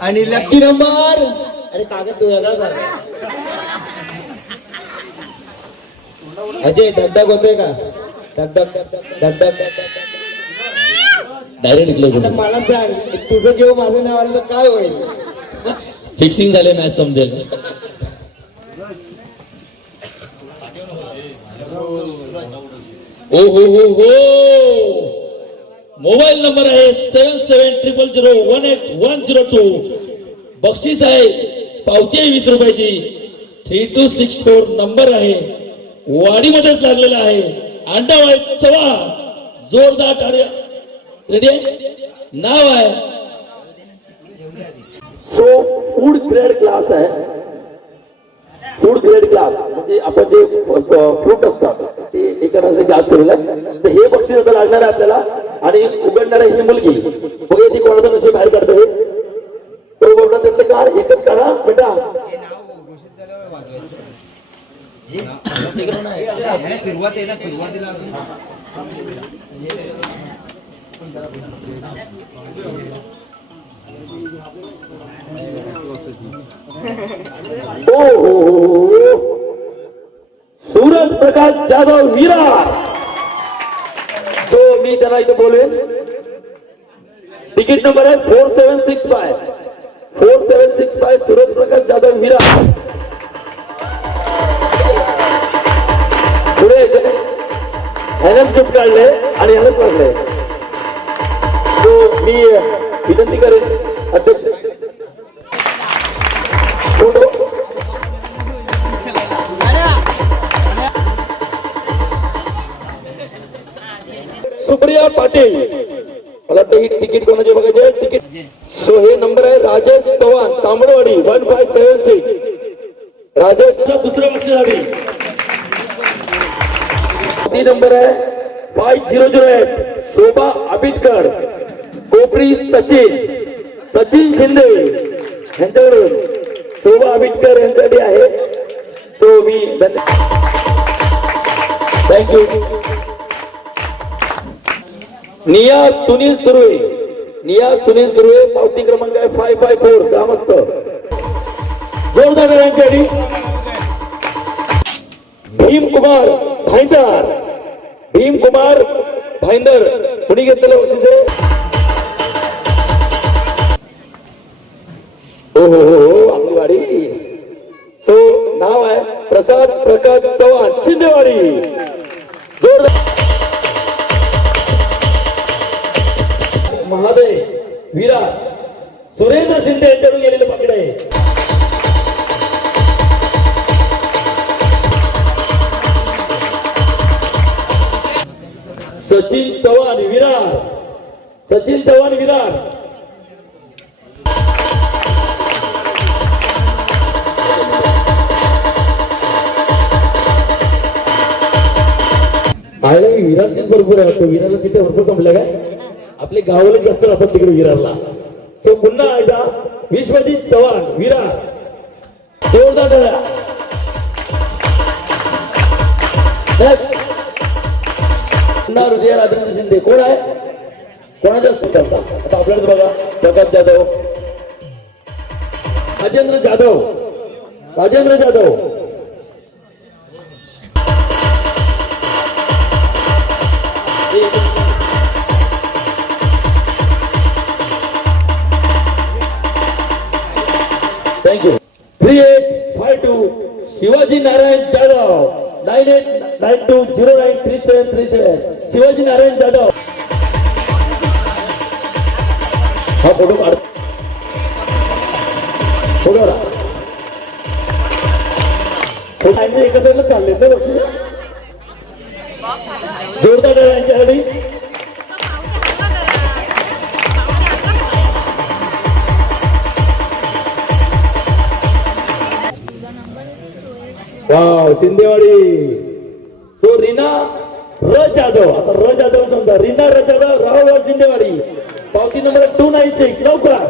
आणि lucky number अरे कागद तू वेगळा झाला अजय धगधग होतोय का? धगधग धगधग. डायरेक्ट मला सांग तुझं घेऊ माझं नाव आलं तर काय होईल? फिक्सिंग झाले मॅच समजेल. ओ हो हो हो. मोबाईल नंबर आहे seven seven triple zero one eight one zero two. बक्षीस आहे पावती आहे वीस रुपयाची. Three two six four number आहे. वाडीमध्येच लागलेला आहे. अंडाव आहे चवा. जोरदार टाळ्या रेडी आहे? नाव आहे. सो फूड ग्रेड क्लास आहे. फूड ग्रेड क्लास म्हणजे आपण जे फ्रूट असतात ते एका रसाचे ग्लास ठेवलं तर हे बक्षीस आता लागणार आहे आपल्याला. आणि उघडणार आहे ही मुलगी. बघा ती कोणाचं नशीब बाहेर काढते तो बोलला त्यातलं काढ एकच काढा. बेटा सुरुवात आहे ना सुरुवातीला जाधव विरार सो मी त्यांना इथे बोलेन तिकीट नंबर आहे four seven six five four seven six five Suraj Prakash Jadhav Virar पुढे ह्यानंच गिफ्ट काढले आणि ह्यानंच काढले तो मी विनंती करेन अध्यक्ष. सुप्रिया पाटील. मला वाटतं ही तिकीट कोणाचे बघायचे? तिकीट सो हे नंबर आहे Rajesh Chavan Tambadwadi one five seven six. Rajesh दुसरं बक्षीस आली. ती नंबर आहे five zero zero eight Shobha Abitkar Kopari Sachin. Sachin Shinde. यांच्याकडून शोभा आबिटकर यांच्याकडे आहे. सो मी थँक्यू निया सुनील सुर्वे. निया सुनील सुर्वे पावती क्रमांक आहे फाय फाय फोर ग्रामस्थ. जोरदार यांच्यासाठी भीम कुमार भाईंदर. भीम कुमार भाईंदर. कुणी घेतलेलं वर्षीचे हो हो हो हो आपली गाडी. सो नाव आहे प्रसाद प्रकाश सचिन चव्हाण विरार. सचिन चव्हाण विरार. आले विरारचीच भरपूर आहे. वाटतं विरारला चिठ्ठ्या भरपूर संपल्या काय? आपले गावाला जास्त राहतात तिकडे विरारला. सो पुन्हा एकदा विश्वजित चव्हाण विरार. जोरदार पुन्हा हृदय राजेंद्र शिंदे कोण आहे? Prakash Jadhav. Rajendra Jadhav. Rajendra Jadhav. Thank you three eight five two Shivaji Narayan Jadhav nine eight nine two zero nine three seven three seven Shivaji Narayan Jadhav हा फोटो काढ फोटो एका साईडला चाललेत ना बक्षीस जोरदार टाळ्या यांच्यासाठी वाव शिंदेवाडी. सो रीना र जाधव आता र जाधव समजा रीना र जाधव राहुल शिंदेवाडी. पावती नंबर टू नाईन सिक्स लवकर.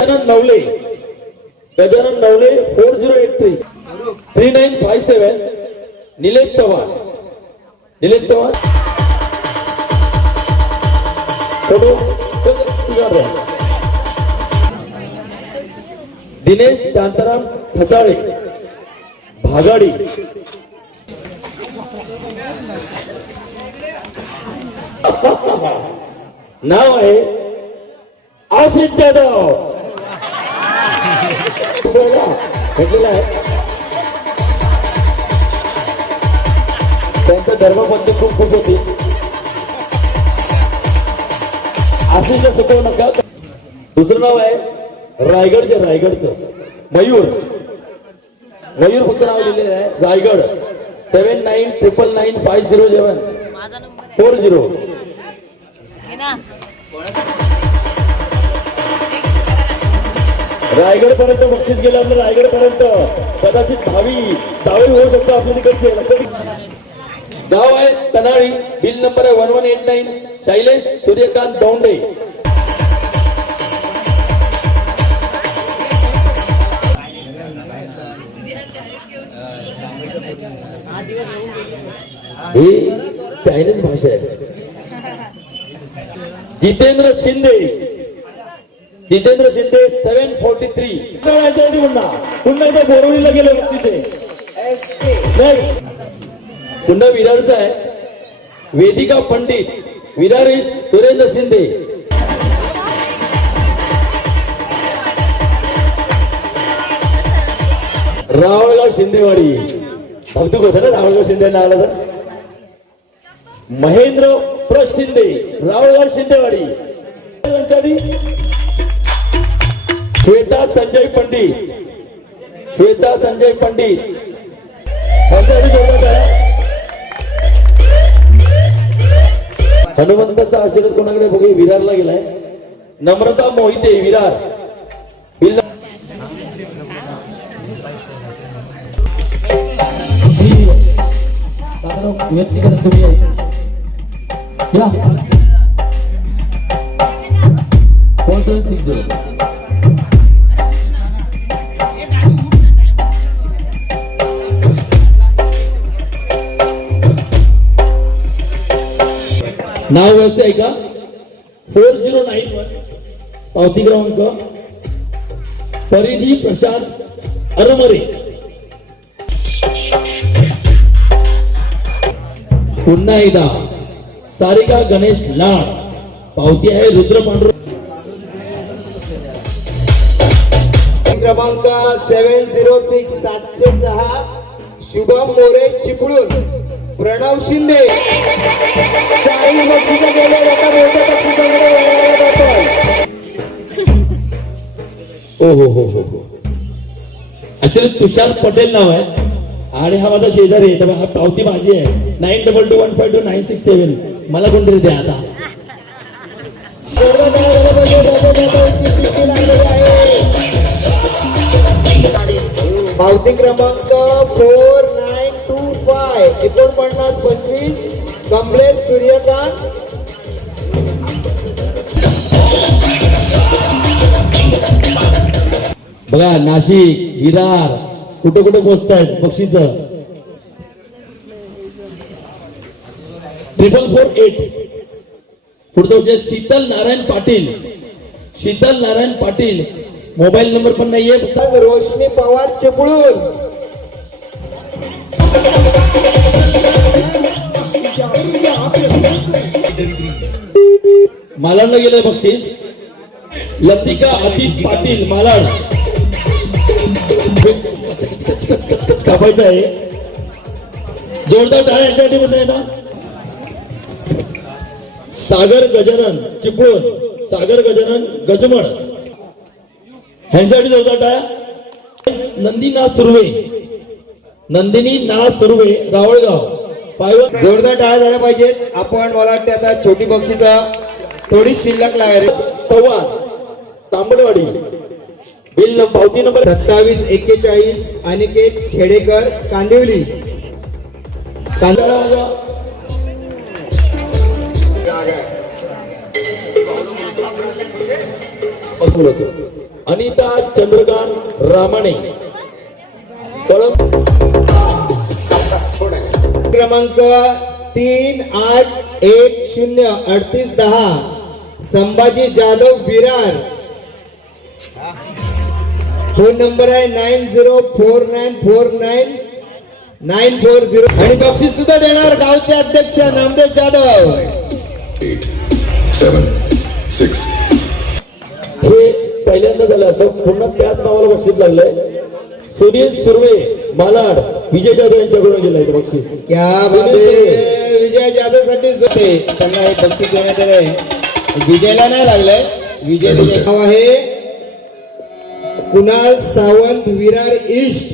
Gajanan Navale. Gajanan Navale four zero eight three three nine five seven Nilesh Chavan. Nilesh Chavan. Photo. Dinesh Shantaram Thasale Bhagadi. नाव आहे आशिष जाधव. भेटलेला आहे. त्यांचं धर्मपंत खूप खुश होती. आशिषला सुटवू नका. दुसरं नाव आहे रायगडचे रायगडचं. मयूर. मयूर फक्त नाव लिहिलेलं आहे. Raigad. Seven nine triple nine five zero seven four zero Raigad पर्यंत बक्षीस गेलं आपलं रायगड पर्यंत कदाचित भावी दावे होऊ शकतो आपल्या तिकडचे. गाव आहे तनाळी बिल नंबर आहे one one eight nine Shailesh Suryakant Daunde. ही चायनीज भाषा आहे. Jitendra Shinde. Jitendra Shinde seven forty three पुन्हा पुन्हा. एकदा बोरवलीला गेले तिथे. नाही. पुन्हा विरारचा आहे. वेदिका पंडित विरार सुरेंद्र शिंदे. रावळगाव शिंदेवाडी. कौतुक कसं ना रावळगाव शिंदे नावाला तर? महेंद्र प्र शिंदे रावळगाव शिंदेवाडी. श्वेता संजय पंडित. श्वेता संजय पंडित. हनुमंताचा आशीर्वाद कोणाकडे बघू विरारला गेलाय. नम्रता मोहिते विरार. व्यक्तिगत तुम्ही या. सेवन सिक्स झिरो नाव व्यवस्थित आहे का? Four zero nine one. पावती क्रमांक. परिधी प्रशांत अरमरे. पुन्हा एकदा. सारिका गणेश लाड. पावती आहे रुद्र पांडुर क्रमांक सेवन झिरो सिक्स सातशे सहा. शुभम मोरे चिपळूण. प्रणव शिंदे. चाळीस बक्षिसं मोठ्या वळवलं ओ हो हो हो हो ऍक्च्युली तुषार पटेल नाव आहे. आणि हा माझा शेजारी आहे. त्यामुळे हा पावती माझी आहे. Nine double two one five two nine six seven मला कोणतरी द्या आता. पावती क्रमांक फोर नाईन टू फाय. एकोणपन्नास पंचवीस. कमलेश सूर्यकांत. बघा नाशिक विरार कुठं कुठं पोचतायत बक्षीस. ट्रिपल फोर एट पुढचं विषय शीतल नारायण पाटील शीतल नारायण पाटील मोबाईल नंबर पण नाहीये रोशनी पवार चिपळूण मालाडला गेलंय बक्षीस लतिका अतिक पाटील मालाड कापायचं आहे जोरदार टाळ्या म्हणता येतं सागर गजानन चिपळूण. सागर गजानन गजमड ह्यांच्यासाठी जोरदार टाळ्या. नंदी ना सुर्वे. नंदिनी ना सुर्वे रावळगाव. पायवर जोरदार टाळ्या झाल्या पाहिजेत. आपण मला वाटते आता छोटी बक्षीस थोडी शिल्लक लागेल. चव्हाण. तांबडवाडी. बिल पावती नंबर सत्तावीस एक्केचाळीस अनिकेत खेडेकर कांदिवली तांदळा अनिता चंद्रकांत रामाणे. क्रमांक तीन आठ एक शून्य अडतीस दहा. संभाजी जाधव विरार. फोन नंबर आहे nine zero four nine four nine nine four zero. आणि बक्षीस सुद्धा देणार गावचे अध्यक्ष नामदेव जाधव. हे पहिल्यांदा झालं असं पुन्हा त्याच नावाला बक्षीस लागलंय. सुनील सुर्वे मालाड विजय जाधव यांच्याकडून गेलंय ते बक्षीस. क्या बात आहे. विजय जाधवसाठी त्यांना हे बक्षीस देण्यात आलंय. विजयला नाही लागलंय. विजय नाव आहे. कुणाल सावंत विरार ईस्ट.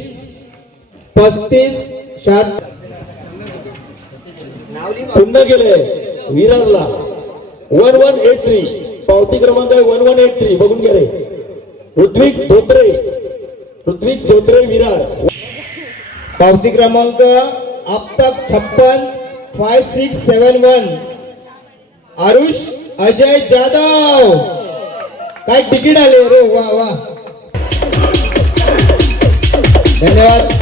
पस्तीस सात. पुन्हा गेले विरारला. One one eight three. पावती क्रमांक आहे वन वन एट थ्री. बघून घ्या रे. ऋत्विक धोत्रे. ऋत्विक धोत्रे विरार. पावती क्रमांक तक छप्पन five six seven one. Aarush Ajay Jadhav. काय तिकीट आले रे? वा वा. धन्यवाद.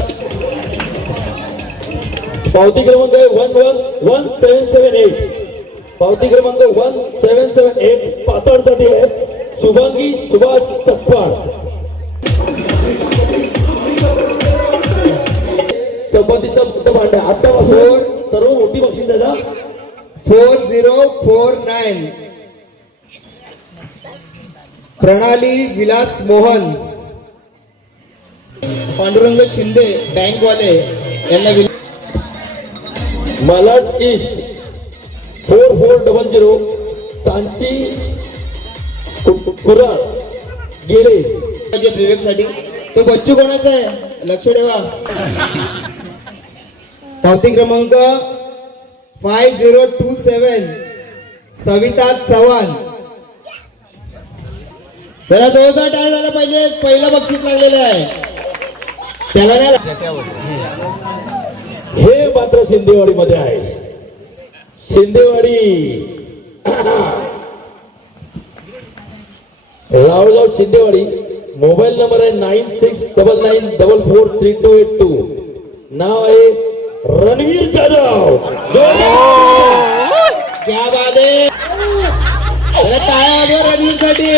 पावती क्रमांक आहे one one one seven seven eight. पावती क्रमांक वन सेवन सेवन एट पातळसाठी आहे. शुभांगी सुभाष चप्पाड चपातीचा फक्त भांडा. आतापासून सर्व मोठी बक्षीस आहे ना फोर झिरो फोर नाईन. प्रणाली विलास मोहन. पांडुरंग शिंदे बँकवाले यांना will- Malad east. Four four double zero Sanchi कु- कुराड गेले. पाहिजे विवेकसाठी. तो बच्चू कोणाचा आहे? लक्ष ठेवा. पावती क्रमांक five zero two seven Savita Chavan. चला जोरदार टाळ झाला पाहिजे. पहिलं बक्षीस लागलेलं आहे. त्याला हे मात्र शिंदेवाडी मध्ये आहे. शिंदेवाडी. रावगाव शिंदेवाडी. मोबाईल नंबर आहे nine six double nine double four three two eight two. नाव आहे रणवीर जाधव. क्या बात आहे. जरा टाळ्या रणवीरसाठी.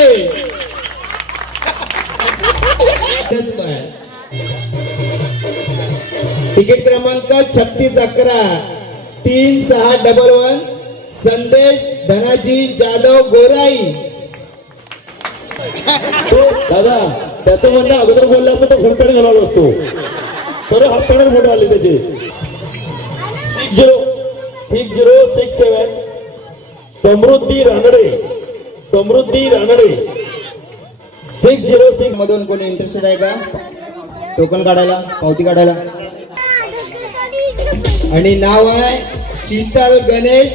तिकीट क्रमांक छत्तीस अकरा. तीन सहा डबल वन संदेश धनाजी जाधव गोराई. तो दादा त्याचं म्हणणं अगोदर बोलला असतं तर फुलपॅड घालावला असतो. तर हाफ पॅडर फोटो आले त्याचे. Six zero six zero six seven Samruddhi Ranade. Samruddhi Ranade. Six zero six मधून कोणी इंटरेस्टेड आहे का? टोकन काढायला पावती काढायला? आणि नाव आहे शीतल गणेश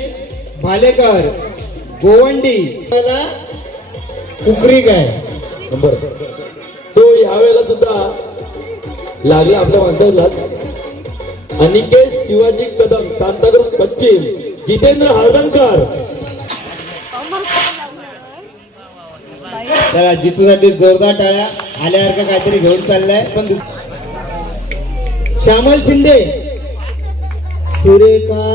भालेकर. गोवंडी. उकरी काय नंबर. तो यावेळेला सुद्धा लागला आपल्या माणसाला. अनिकेत शिवाजी कदम सांताक्रूज पश्चिम जितेंद्र हळदणकर चला जितूसाठी जोरदार टाळ्या आल्यासारखं काहीतरी घेऊन चाललाय पण Shyamal Shinde. Surekha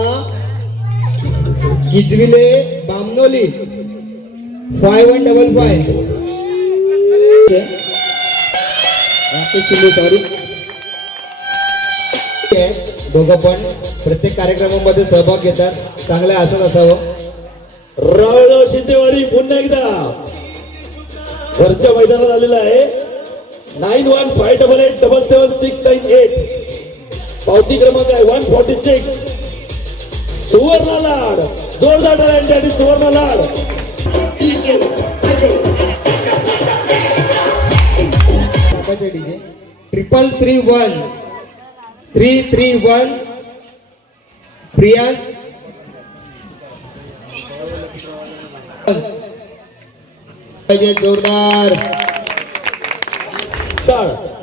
Kijvile Bamnoli. Five one double five. Shinde sorry दोघं पण प्रत्येक कार्यक्रमामध्ये सहभाग घेतात. चांगलं असत असावं रावळगाव शिंदेवाडी पुन्हा एकदा. घरच्या मैदानात आलेला आहे. Nine one five double eight double seven six nine eight. पावती क्रमांक आहे वन फॉर्टी सिक्स. सुवर्ण लाड जोरदार टाळ्यांसाठी Suvarna Lad triple three one. Three three one. पाहिजे जोरदार.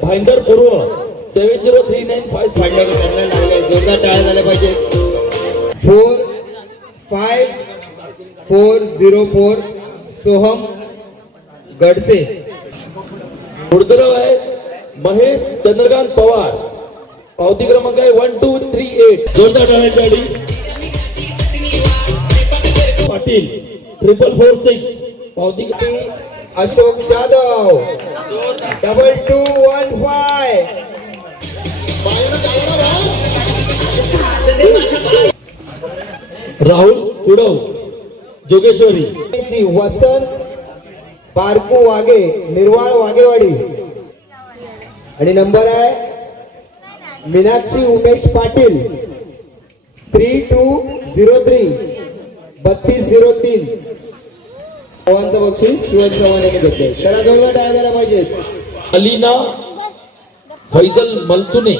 भाईंदर पूर्व seven zero three nine five पाडलं की त्यांना लागलंय जोरदार टाळ्या झाल्या पाहिजे four five four zero four Soham Gadse पुढचं आहे महेश चंद्रकांत पवार. पावती क्रमांक आहे वन टू थ्री एट. जोरदार टाळ्यांसाठी पाटील ट्रिपल फोर सिक्स पावती Ashok Jadhav. Double two one five Rahul Kudav Jogeshwari. Shri Vasant Barku Wage निर्वाळ Wagewadi आणि नंबर आहे Meenakshi Umesh Patil. Three two zero three बत्तीस झिरो तीन. चव्हाणचं बक्षीस शिवाजी चव्हाण यांनी घेतलंय. त्याला जवळ टाळ्या द्यायला पाहिजेत. अलीना फैजल मलतुने.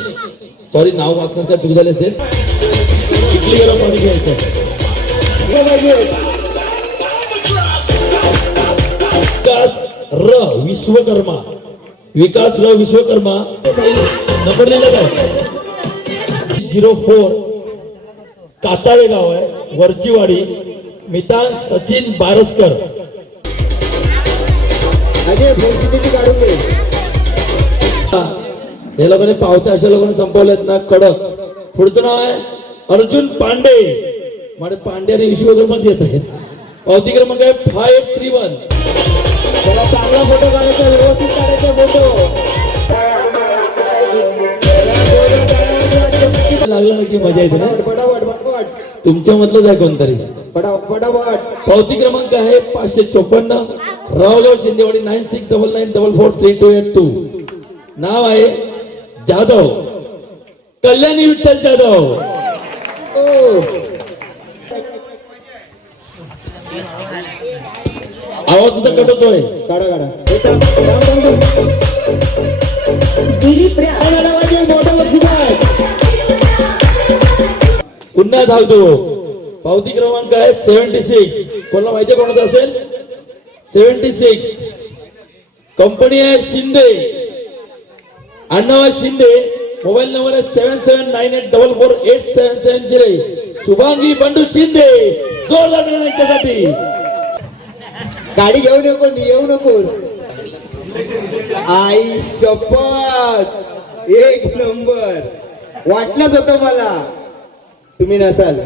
सॉरी नाव वाचण्यात काय चूक झाली असेल. चिखली गरम पाणी घ्यायचं? र विश्वकर्मा. विकास र विश्वकर्मा. नंबर लिहिला काय झिरो फोर काताळे गाव आहे. वरचीवाडी. मितान सचिन बारसकर. काढून या लोकांनी पावत्या अशा लोकांनी संपवल्यात ना कडक. पुढचं नाव आहे अर्जुन पांडे. म्हणजे पांडे आणि विश्वकर्माच येत आहेत. पावती क्रमांक आहे फाय एट थ्री वन त्याला चांगला फोटो काढायचा व्यवस्थित काढायचा फोटो. लागलं ना की मजा येते ना? तुमच्या मधलंच आहे कोणतरी. पावती क्रमांक आहे पाचशे चोपन्न. Raogaon Shindewadi nine six double nine double four three two eight two नाव आहे जाधव. कल्याणी विठ्ठल जाधव. आवाज तुझा कट होतोय. काढा काढा. पुन्हा धावतो. पावती क्रमांक आहे सेव्हन्टी सिक्स. कोणाला माहिती कोणाचा असेल? Seventy six. कंपनी आहे शिंदे. आहे शिंदे मोबाईल नंबर आहे seven seven nine eight double four eight seven seven zero Shubhangi Bandu Shinde जोरदार त्यांच्यासाठी. गाडी घेऊ नको येऊ नकोस आई शपथ एक नंबर. वाटलंच होतं मला. तुम्ही नसाल.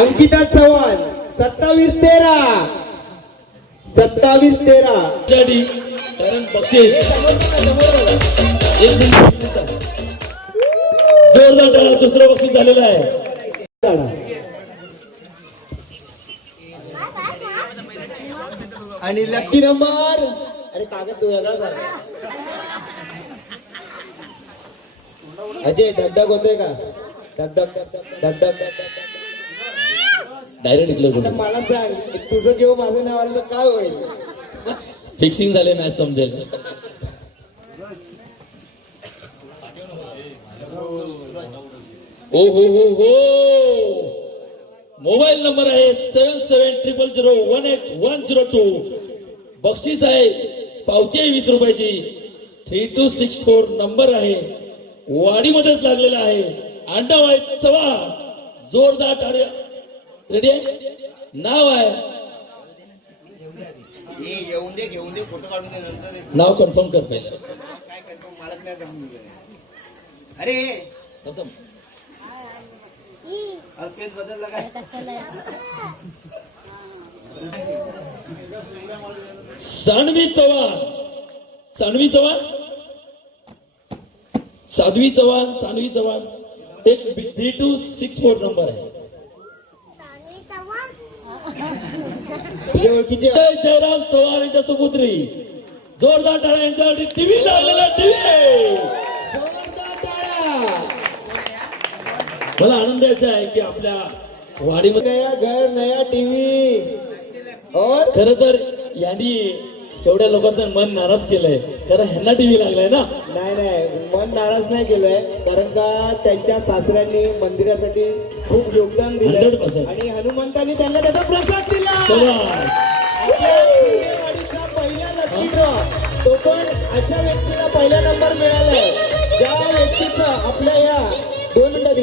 अंकिता चव्हाण सत्तावीस तेरा. सत्तावीस तेरा. कारण बक्षीस. एक मिनिट जोरदार टाळ्या दुसरं बक्षीस झालेलं आहे. आणि लकी नंबर अरे कागद तू वेगळाच आहे. अजय धगधग होतोय का? धगधग धगधग. डायरेक्ट डिक्लेअर मला सांग तुझं घेऊ माझं नाव आलं तर काय होईल? फिक्सिंग झाले मॅच समजेल. ओ हो हो हो. मोबाईल नंबर आहे seven seven triple zero one eight one zero two बक्षीस आहे. पावती आहे वीस रुपयाची. Three two six four number आहे. वाडीमध्येच लागलेला आहे. आंडव आहे चवा जोरदार टाळ्या. रेडी आहे? नाव आहे. येऊन दे घेऊन दे फोटो काढून दे नंतर नाव कन्फर्म कर पहिलं. काय करतो मालक नाही जमून गेले. अरे! खतम. अल्पेश बदलला काय? सानवी चव्हाण. सानवी चव्हाण? साध्वी चव्हाण सानवी चव्हाण. एक three two six four number आहे तुझ्या ओळखीचे जय जयराम चव्हाण यांच्या सुपुत्री. जोरदार टाळ्या यांच्यासाठी टीव्ही लागलेला टीव्ही. मला आनंद याचा आहे की आपल्या वाडीमध्ये नया घर नया टीव्ही. और? खर तर यांनी एवढ्या लोकांचं मन नाराज केलंय. कारण ह्यांना टीव्ही लागलाय ना? नाही नाही. मन नाराज नाही केलंय कारण का त्यांच्या सासऱ्यांनी मंदिरासाठी खूप योगदान दिलं 100%. आणि हनुमंतांनी त्यांना त्याचा प्रसाद तो पण अशा व्यक्तीला पहिला नंबर मिळालाय ज्या व्यक्तीचं आपल्या या दोन मिनिटं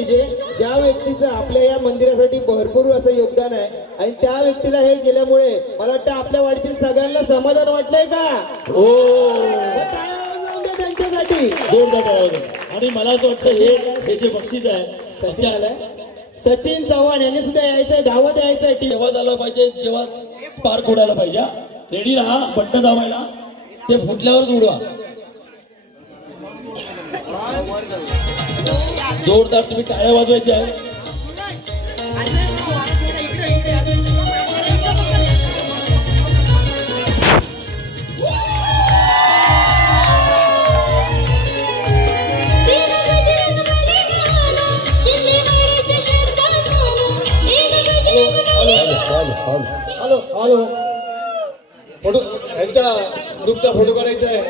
ज्या व्यक्तीचं आपल्या या मंदिरासाठी भरपूर असं योगदान आहे आणि त्या व्यक्तीला हे गेल्यामुळे मला वाटतं आपल्या वाडीतील सगळ्यांना समाधान वाटलंय का द्या त्यांच्यासाठी वाजवा. आणि मला असं वाटतं हे हे जे बक्षीस आहे सचिन आलाय सचिन चव्हाण यांनी सुद्धा यायचंय धावत यायचंय तेव्हा झालं पाहिजे जेव्हा स्पार्क उडायला पाहिजे रेडी राहा बट्ट धावायला ते फुटल्यावरच उडवा. जोरदार तुम्ही टाळ्या वाजवायच्या आहे. Hello hello. फोटो यांचा ग्रुपचा फोटो काढायचा आहे.